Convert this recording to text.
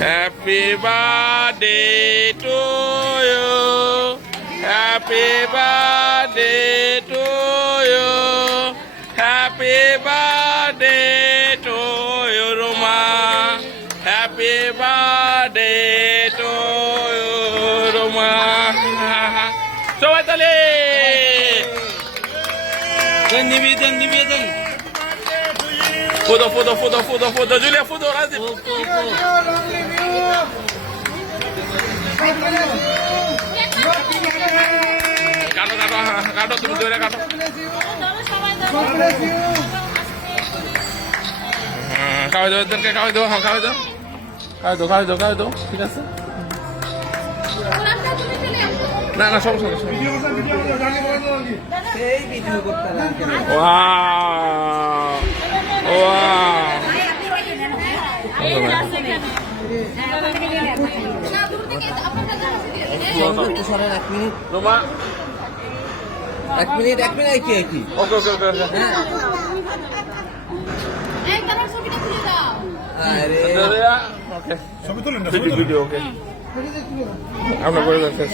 Happy birthday to you. Happy birthday to you. Happy birthday to you, Roma. Happy birthday to you, Roma. সবাই তালে নিবেদন নিবেদন foto Julia foto Razif কাটো তুমি ধরে কাটো খাওয়াই দাও এদেরকে খাওয়াই দাও খাওয়াই দাও ঠিক আছে না সমস্যা এক মিনিট কি ওকে ছবি তুলেন ভিডিও ওকে আমরা করে যাচ্ছি